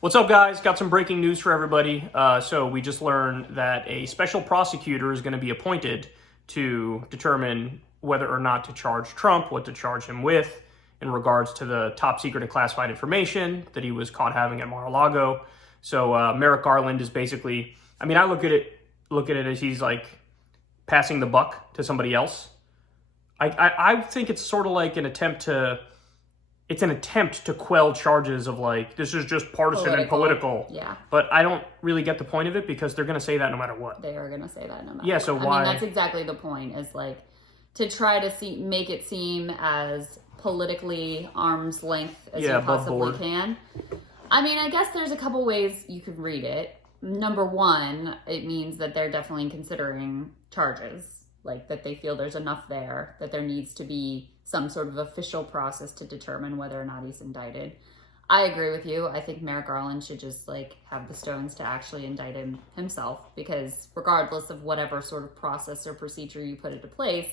What's up, guys? Got some breaking news for everybody. So we just learned that a special prosecutor is going to be appointed to determine whether or not to charge Trump, what to charge him with in regards to the top secret and classified information that he was caught having at Mar-a-Lago. So Merrick Garland is basically, I mean, I look at it as he's like passing the buck to somebody else. I think it's sort of like an attempt to quell charges of like, this is just partisan and political. Yeah. But I don't really get the point of it because they're going to say that no matter what. They are going to say that no matter what. So why? I mean, that's exactly the point, is like to try to make it seem as politically arm's length as you possibly can. I mean, I guess there's a couple ways you could read it. Number one, it means that they're definitely considering charges, like that they feel there's enough there, that there needs to be some sort of official process to determine whether or not he's indicted. I agree with you. I think Merrick Garland should just like have the stones to actually indict him himself, because regardless of whatever sort of process or procedure you put into place,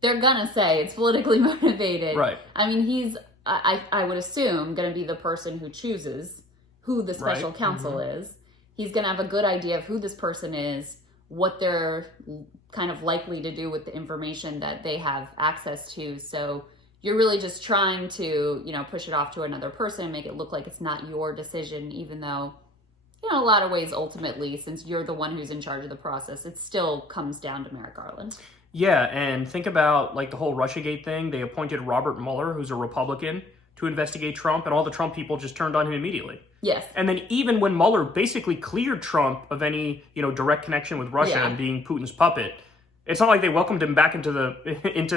they're gonna say it's politically motivated. Right. I mean, he's, I would assume, gonna be the person who chooses who the special counsel is. He's gonna have a good idea of who this person is, what they're kind of likely to do with the information that they have access to. So you're really just trying to, push it off to another person and make it look like it's not your decision, even though, in a lot of ways, ultimately, since you're the one who's in charge of the process, it still comes down to Merrick Garland. Yeah, and think about like the whole Russiagate thing. They appointed Robert Mueller, who's a Republican, to investigate Trump, and all the Trump people just turned on him immediately. Yes. And then even when Mueller basically cleared Trump of any, direct connection with Russia and being Putin's puppet, it's not like they welcomed him back into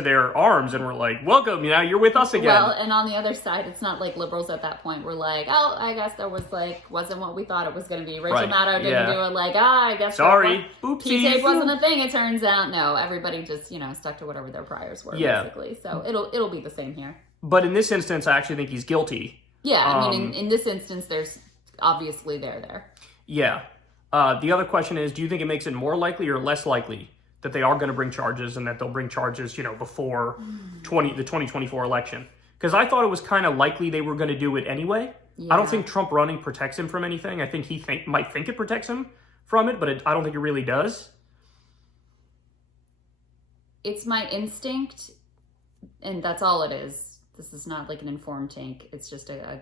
their arms and were like, welcome, you're with us again. Well, and on the other side, it's not like liberals at that point were like, oh, I guess there was wasn't what we thought it was going to be. Rachel Maddow didn't do it like, I guess. Sorry. Oopsies. T-tape wasn't a thing, it turns out. No, everybody just, stuck to whatever their priors were, basically. So it'll be the same here. But in this instance, I actually think he's guilty. Yeah, I mean, in this instance, there's obviously there. Yeah. The other question is, do you think it makes it more likely or less likely that they are going to bring charges, and that they'll bring charges, before the 2024 election? Because I thought it was kind of likely they were going to do it anyway. Yeah. I don't think Trump running protects him from anything. I think he might think it protects him from it, but I don't think it really does. It's my instinct, and that's all it is. This is not like an informed take. It's just an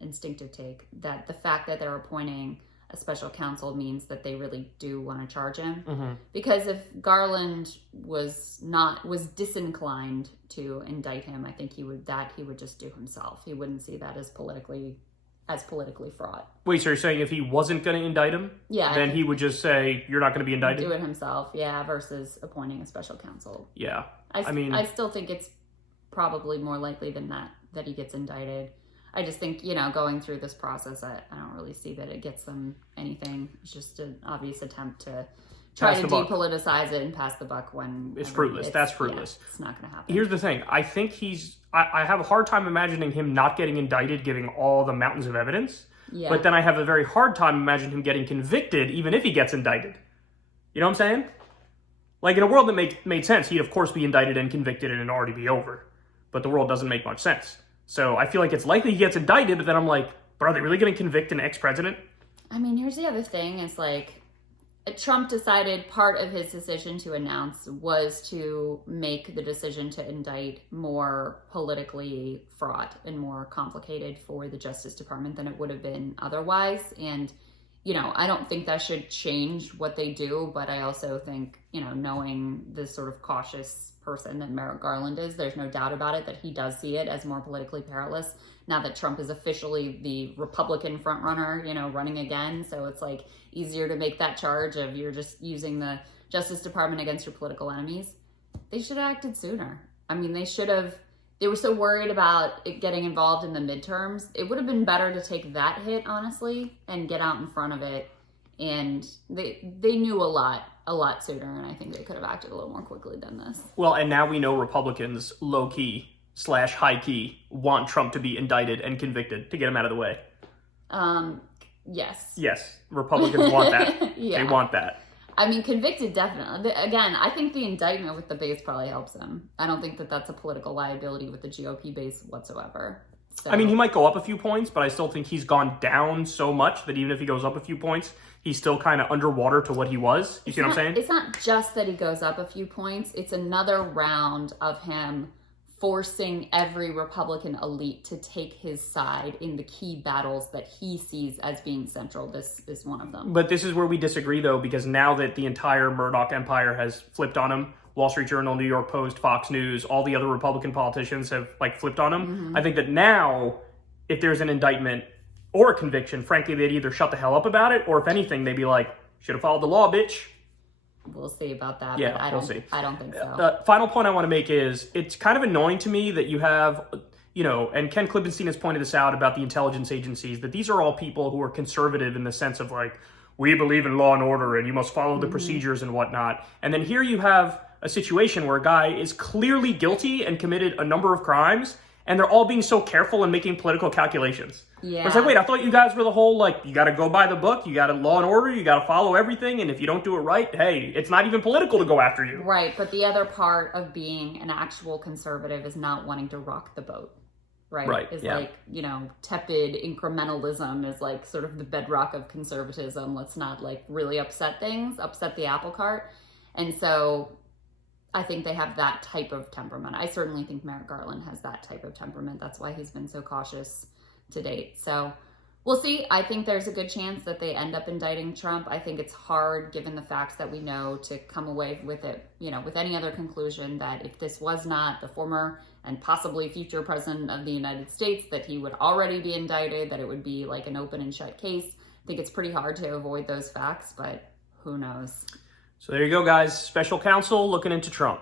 instinctive take, that the fact that they're appointing a special counsel means that they really do want to charge him. Mm-hmm. Because if Garland was disinclined to indict him, I think he would just do himself. He wouldn't see that as politically fraught. Wait, so you're saying if he wasn't going to indict him, then he would just say, you're not going to be indicted? Do it himself, versus appointing a special counsel. Yeah. I still think it's probably more likely than that he gets indicted. I just think, going through this process, I don't really see that it gets them anything. It's just an obvious attempt to try to depoliticize it and pass the buck when it's fruitless. That's fruitless. It's not going to happen. Here's the thing. I think I have a hard time imagining him not getting indicted, given all the mountains of evidence. Yeah. But then I have a very hard time imagining him getting convicted, even if he gets indicted. You know what I'm saying? Like, in a world that made sense, he'd of course be indicted and convicted and it'd already be over. But the world doesn't make much sense. So I feel like it's likely he gets indicted, but then I'm like, but are they really going to convict an ex-president? I mean, here's the other thing. It's like, Trump decided part of his decision to announce was to make the decision to indict more politically fraught and more complicated for the Justice Department than it would have been otherwise. And, I don't think that should change what they do, but I also think, knowing the sort of cautious person that Merrick Garland is, there's no doubt about it that he does see it as more politically perilous now that Trump is officially the Republican frontrunner, running again. So it's like easier to make that charge of you're just using the Justice Department against your political enemies. They should have acted sooner. I mean, they were so worried about it getting involved in the midterms. It would have been better to take that hit, honestly, and get out in front of it. And they knew a lot sooner, and I think they could have acted a little more quickly than this. Well, and now we know Republicans, low-key / high-key, want Trump to be indicted and convicted to get him out of the way. Yes. Yes, Republicans want that. Yeah. They want that. I mean, convicted, definitely. Again, I think the indictment with the base probably helps him. I don't think that that's a political liability with the GOP base whatsoever. So, I mean, he might go up a few points, but I still think he's gone down so much that even if he goes up a few points, he's still kind of underwater to what he was. You see what I'm saying? It's not just that he goes up a few points. It's another round of him forcing every Republican elite to take his side in the key battles that he sees as being central. This is one of them. But this is where we disagree, though, because now that the entire Murdoch empire has flipped on him, Wall Street Journal, New York Post, Fox News, all the other Republican politicians have flipped on him. I think that now, if there's an indictment or a conviction, frankly, they'd either shut the hell up about it, or if anything, they'd be like, should have followed the law, bitch. We'll see about that. Yeah, but we'll see. I don't think so. Final point I want to make is it's kind of annoying to me that you have, and Ken Klippenstein has pointed this out about the intelligence agencies, that these are all people who are conservative in the sense of we believe in law and order and you must follow the procedures and whatnot. And then here you have a situation where a guy is clearly guilty and committed a number of crimes, and they're all being so careful and making political calculations. Yeah. It's wait, I thought you guys were the whole, you got to go by the book, you got to law and order, you got to follow everything, and if you don't do it right, hey, it's not even political to go after you. Right, but the other part of being an actual conservative is not wanting to rock the boat, right? Right, Is yeah. tepid incrementalism is sort of the bedrock of conservatism. Let's not really upset the apple cart. And so I think they have that type of temperament. I certainly think Merrick Garland has that type of temperament. That's why he's been so cautious to date. So we'll see. I think there's a good chance that they end up indicting Trump. I think it's hard, given the facts that we know, to come away with it, with any other conclusion that if this was not the former and possibly future president of the United States, that he would already be indicted, that it would be an open and shut case. I think it's pretty hard to avoid those facts, but who knows? So there you go, guys. Special counsel looking into Trump.